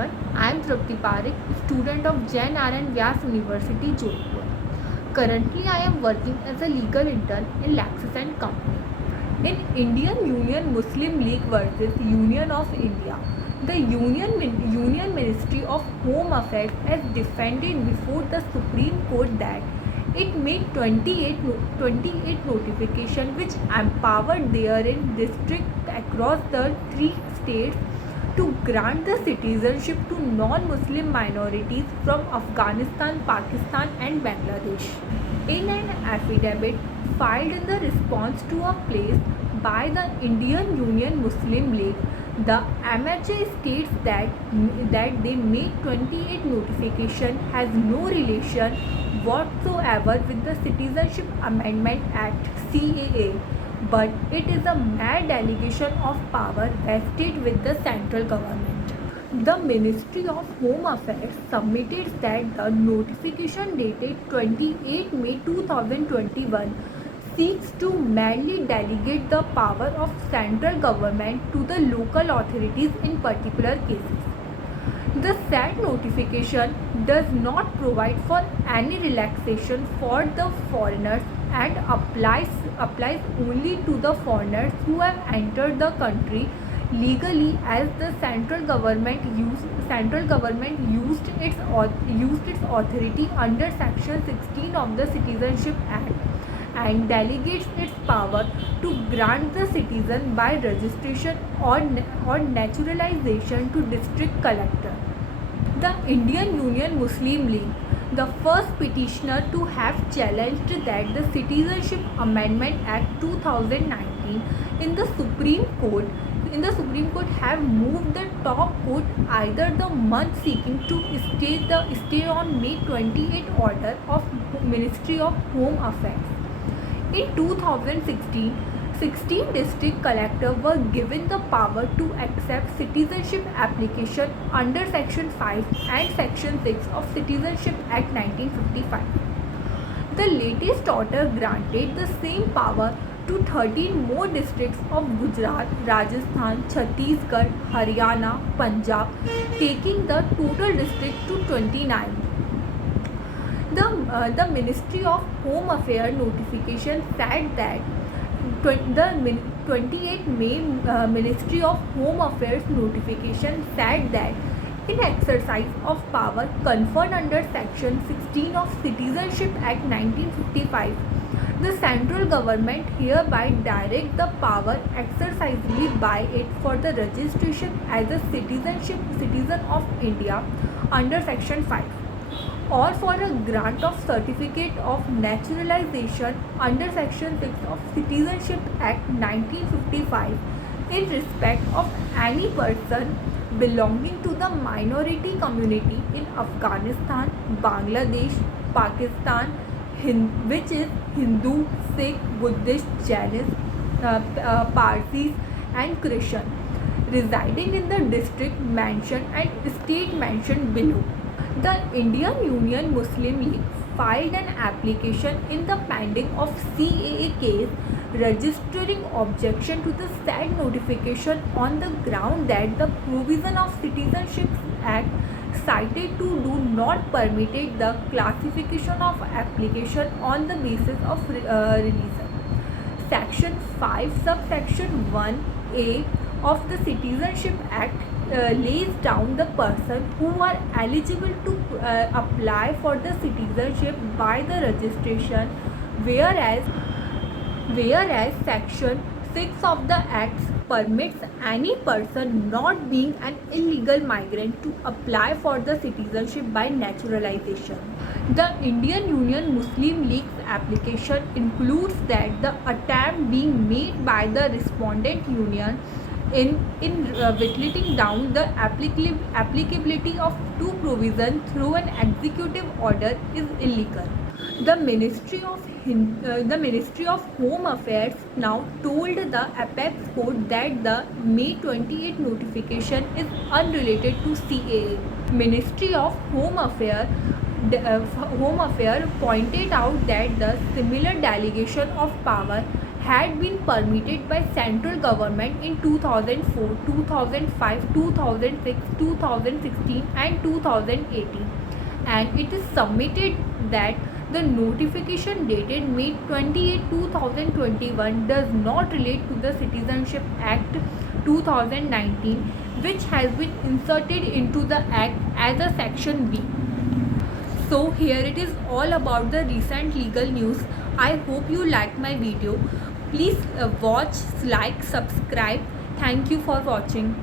everyone. I am Trupti Parekh, student of Jain R.N. Vyas University, Jodhpur. Currently, I am working as a legal intern in Lexis and Company. In Indian Union Muslim League versus Union of India, the Union Ministry of Home Affairs has defended before the Supreme Court that it made 28 notifications which empowered therein districts across the three states to grant the citizenship to non-Muslim minorities from Afghanistan, Pakistan and Bangladesh. In an affidavit filed in the response to a placed by the Indian Union Muslim League, the MHA states that they made 28 notification has no relation whatsoever with the Citizenship Amendment Act (CAA), but it is a mere delegation of power vested with the central government. The Ministry of Home Affairs submitted that the notification dated 28 May 2021 seeks to merely delegate the power of central government to the local authorities in particular cases. The said notification does not provide for any relaxation for the foreigners and applies only to the foreigners who have entered the country legally, as the central government used its authority under section 16 of the Citizenship Act and delegates its power to grant the citizen by registration or naturalization to district collector. The Indian Union Muslim League, the first petitioner to have challenged that the Citizenship Amendment Act 2019 in the Supreme Court, have moved the top court either the month seeking to stay on May 28 order of Ministry of Home Affairs. In 2016, 16 district collectors were given the power to accept citizenship application under Section 5 and Section 6 of Citizenship Act 1955. The latest order granted the same power to 13 more districts of Gujarat, Rajasthan, Chhattisgarh, Haryana, Punjab, taking the total districts to 29. The Ministry of Home Affairs notification said that the 28 May Ministry of Home Affairs notification said that in exercise of power conferred under Section 16 of Citizenship Act 1955, the central government hereby direct the power exercised by it for the registration as a citizen of India under Section 5, or for a grant of certificate of naturalization under Section 6 of Citizenship Act 1955 in respect of any person belonging to the minority community in Afghanistan, Bangladesh, Pakistan, which is Hindu, Sikh, Buddhist, Jainist, Parsis and Christian, residing in the district mentioned and state mentioned below. The Indian Union Muslim League filed an application in the pending of CAA case registering objection to the said notification on the ground that the provision of Citizenship Act cited to do not permitted the classification of application on the basis of religion. Section 5 subsection 1A of the Citizenship Act lays down the person who are eligible to apply for the citizenship by the registration, whereas Section 6 of the Act permits any person not being an illegal migrant to apply for the citizenship by naturalization. The Indian Union Muslim League's application includes that the attempt being made by the respondent union in whittling down the applicability of two provisions through an executive order is illegal. The Ministry of Home Affairs now told the Apex Court that the May 28 notification is unrelated to CAA. Ministry of Home Affairs pointed out that the similar delegation of power had been permitted by central government in 2004, 2005, 2006, 2016 and 2018, and it is submitted that the notification dated May 28, 2021 does not relate to the Citizenship Act 2019, which has been inserted into the Act as a Section B. So here it is all about the recent legal news. I hope you liked my video. Please watch, like, subscribe. Thank you for watching.